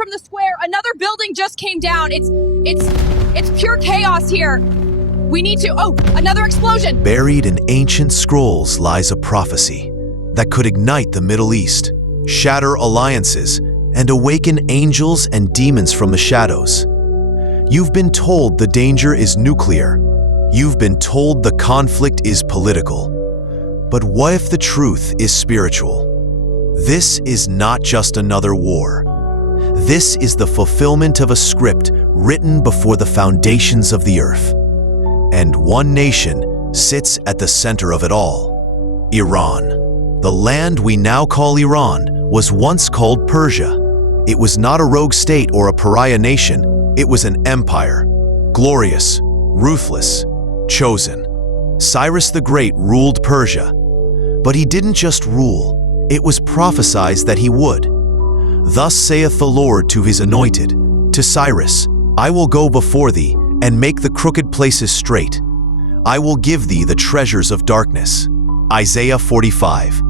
from the square. Another building just came down. It's pure chaos here. We need to... Oh, another explosion. Buried in ancient scrolls lies a prophecy that could ignite the Middle East, shatter alliances, and awaken angels and demons from the shadows. You've been told the danger is nuclear. You've been told the conflict is political. But what if the truth is spiritual? This is not just another war. This is the fulfillment of a script written before the foundations of the earth. And one nation sits at the center of it all: Iran. The land we now call Iran was once called Persia. It was not a rogue state or a pariah nation. It was an empire, glorious, ruthless, chosen. Cyrus the Great ruled Persia. But he didn't just rule, it was prophesied that he would. Thus saith the Lord to his anointed, to Cyrus, I will go before thee, and make the crooked places straight. I will give thee the treasures of darkness. Isaiah 45.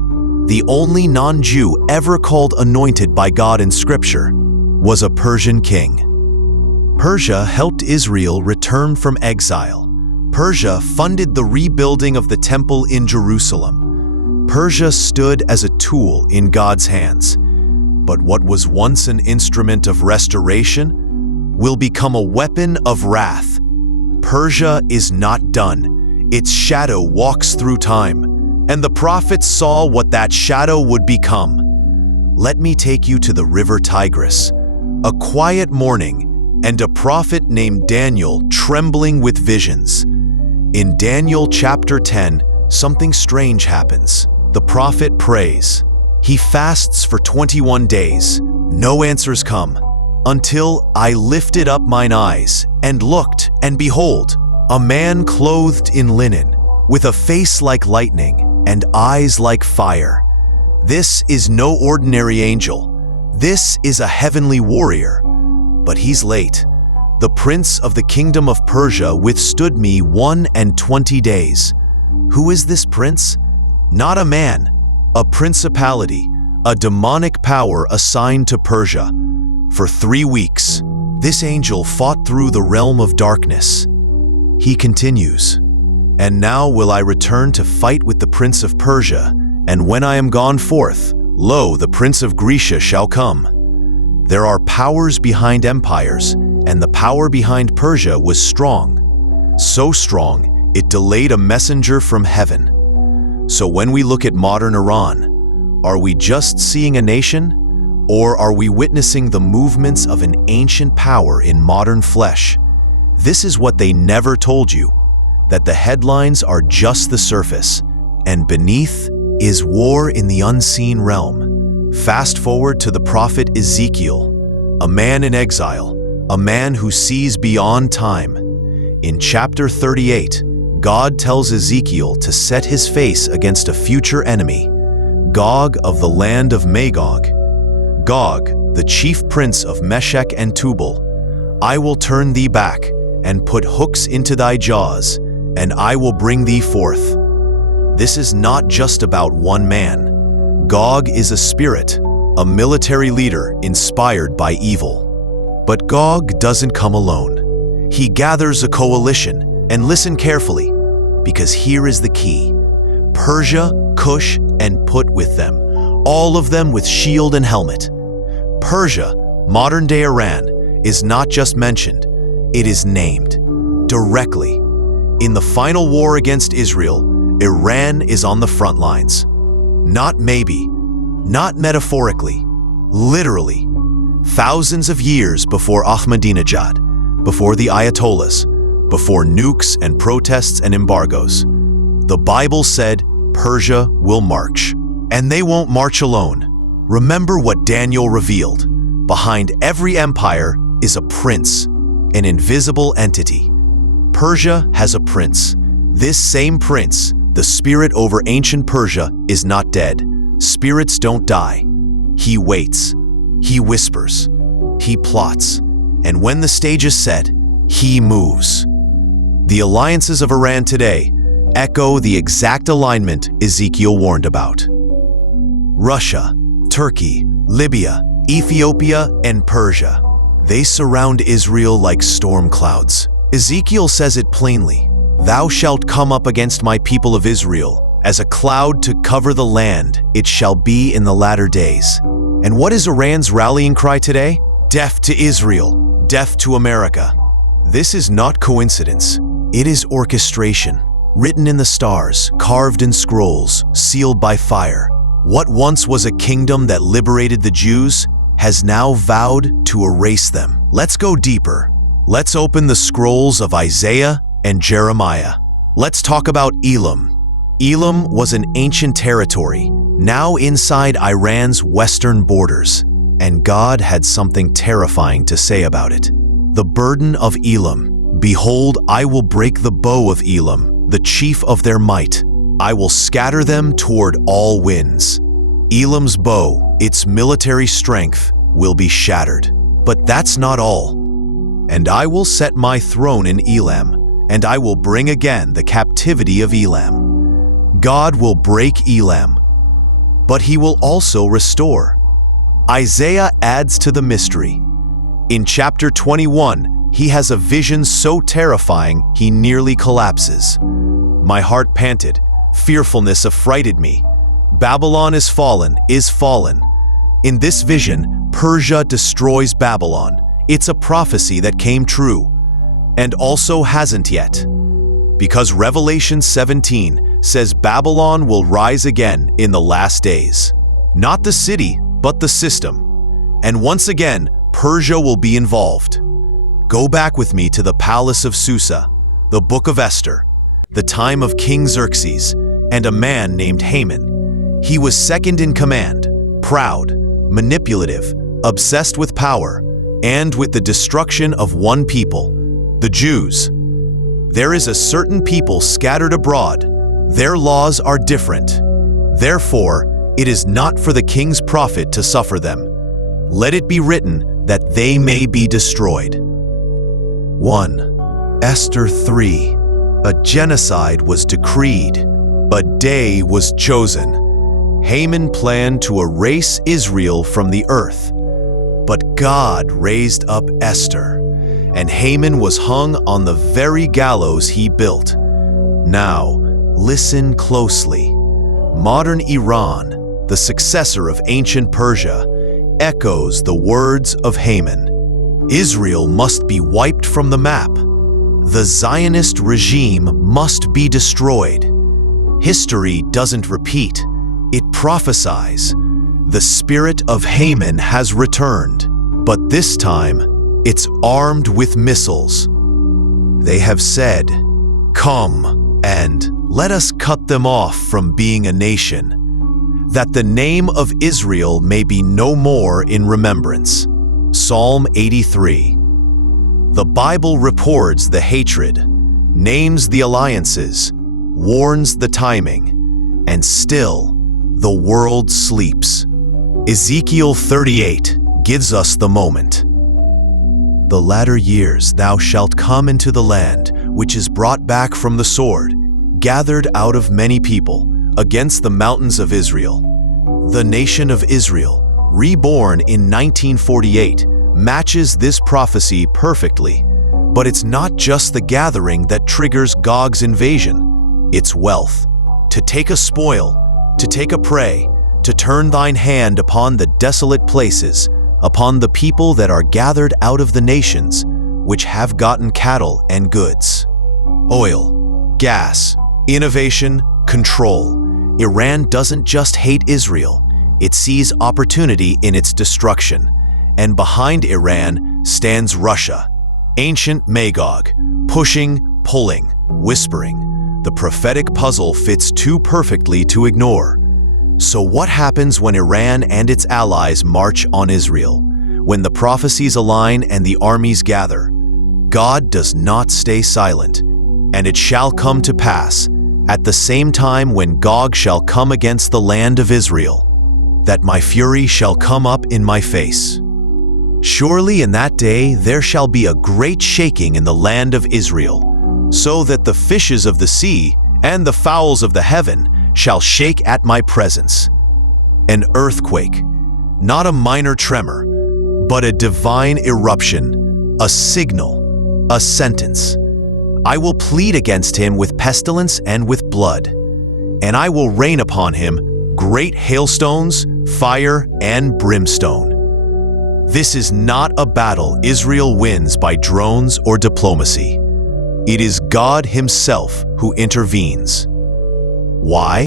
The only non-Jew ever called anointed by God in Scripture was a Persian king. Persia helped Israel return from exile. Persia funded the rebuilding of the temple in Jerusalem. Persia stood as a tool in God's hands. But what was once an instrument of restoration will become a weapon of wrath. Persia is not done. Its shadow walks through time, and the prophets saw what that shadow would become. Let me take you to the river Tigris, a quiet morning, and a prophet named Daniel trembling with visions. In Daniel chapter 10, something strange happens. The prophet prays. He fasts for 21 days. No answers come. Until I lifted up mine eyes, and looked, and behold, a man clothed in linen, with a face like lightning, and eyes like fire. This is no ordinary angel. This is a heavenly warrior. But he's late. The prince of the kingdom of Persia withstood me 21 days. Who is this prince? Not a man, a principality, a demonic power assigned to Persia. For 3 weeks, this angel fought through the realm of darkness. He continues, And now will I return to fight with the prince of Persia, and when I am gone forth, lo, the prince of Grecia shall come. There are powers behind empires, and the power behind Persia was strong. So strong, it delayed a messenger from heaven. So when we look at modern Iran, are we just seeing a nation? Or are we witnessing the movements of an ancient power in modern flesh? This is what they never told you, that the headlines are just the surface, and beneath is war in the unseen realm. Fast forward to the prophet Ezekiel, a man in exile, a man who sees beyond time. In chapter 38, God tells Ezekiel to set his face against a future enemy, Gog of the land of Magog. Gog, the chief prince of Meshech and Tubal, I will turn thee back, and put hooks into thy jaws, and I will bring thee forth. This is not just about one man. Gog is a spirit, a military leader inspired by evil. But Gog doesn't come alone. He gathers a coalition, and listen carefully, because here is the key. Persia, Cush, and Put with them, all of them with shield and helmet. Persia, modern-day Iran, is not just mentioned, it is named directly. In the final war against Israel, Iran is on the front lines. Not maybe, not metaphorically, literally. Thousands of years before Ahmadinejad, before the Ayatollahs, before nukes and protests and embargoes, the Bible said Persia will march. And they won't march alone. Remember what Daniel revealed. Behind every empire is a prince, an invisible entity. Persia has a prince. This same prince, the spirit over ancient Persia, is not dead. Spirits don't die. He waits. He whispers. He plots. And when the stage is set, he moves. The alliances of Iran today echo the exact alignment Ezekiel warned about. Russia, Turkey, Libya, Ethiopia, and Persia. They surround Israel like storm clouds. Ezekiel says it plainly, "Thou shalt come up against my people of Israel. As a cloud to cover the land, it shall be in the latter days." And what is Iran's rallying cry today? Death to Israel, death to America. This is not coincidence. It is orchestration. Written in the stars, carved in scrolls, sealed by fire. What once was a kingdom that liberated the Jews has now vowed to erase them. Let's go deeper. Let's open the scrolls of Isaiah and Jeremiah. Let's talk about Elam. Elam was an ancient territory, now inside Iran's western borders, and God had something terrifying to say about it. The burden of Elam. "Behold, I will break the bow of Elam, the chief of their might. I will scatter them toward all winds." Elam's bow, its military strength, will be shattered. But that's not all. "And I will set my throne in Elam, and I will bring again the captivity of Elam." God will break Elam, but he will also restore. Isaiah adds to the mystery. In chapter 21, he has a vision so terrifying he nearly collapses. "My heart panted, fearfulness affrighted me. Babylon is fallen, is fallen." In this vision, Persia destroys Babylon. It's a prophecy that came true, and also hasn't yet. Because Revelation 17 says Babylon will rise again in the last days. Not the city, but the system. And once again, Persia will be involved. Go back with me to the palace of Susa, the book of Esther, the time of King Xerxes, and a man named Haman. He was second in command, proud, manipulative, obsessed with power, and with the destruction of one people, the Jews. There is a certain people scattered abroad. Their laws are different. Therefore, it is not for the king's profit to suffer them. Let it be written that they may be destroyed. 1. Esther 3. A genocide was decreed. A day was chosen. Haman planned to erase Israel from the earth. But God raised up Esther, and Haman was hung on the very gallows he built. Now, listen closely. Modern Iran, the successor of ancient Persia, echoes the words of Haman. Israel must be wiped from the map. The Zionist regime must be destroyed. History doesn't repeat, it prophesies. The spirit of Haman has returned, but this time it's armed with missiles. They have said, "Come and let us cut them off from being a nation, that the name of Israel may be no more in remembrance." Psalm 83. The Bible reports the hatred, names the alliances, warns the timing, and still the world sleeps. Ezekiel 38 gives us the moment. "The latter years thou shalt come into the land, which is brought back from the sword, gathered out of many people, against the mountains of Israel." The nation of Israel, reborn in 1948, matches this prophecy perfectly. But it's not just the gathering that triggers Gog's invasion. It's wealth. To take a spoil, to take a prey, to turn thine hand upon the desolate places, upon the people that are gathered out of the nations, which have gotten cattle and goods. Oil, gas, innovation, control. Iran doesn't just hate Israel, it sees opportunity in its destruction. And behind Iran stands Russia, ancient Magog, pushing, pulling, whispering. The prophetic puzzle fits too perfectly to ignore. So what happens when Iran and its allies march on Israel? When the prophecies align and the armies gather? God does not stay silent, and it shall come to pass, at the same time when Gog shall come against the land of Israel, that my fury shall come up in my face. Surely in that day there shall be a great shaking in the land of Israel, so that the fishes of the sea and the fowls of the heaven shall shake at my presence. An earthquake, not a minor tremor, but a divine eruption, a signal, a sentence. I will plead against him with pestilence and with blood, and I will rain upon him great hailstones, fire, and brimstone. This is not a battle Israel wins by drones or diplomacy. It is God Himself who intervenes. Why?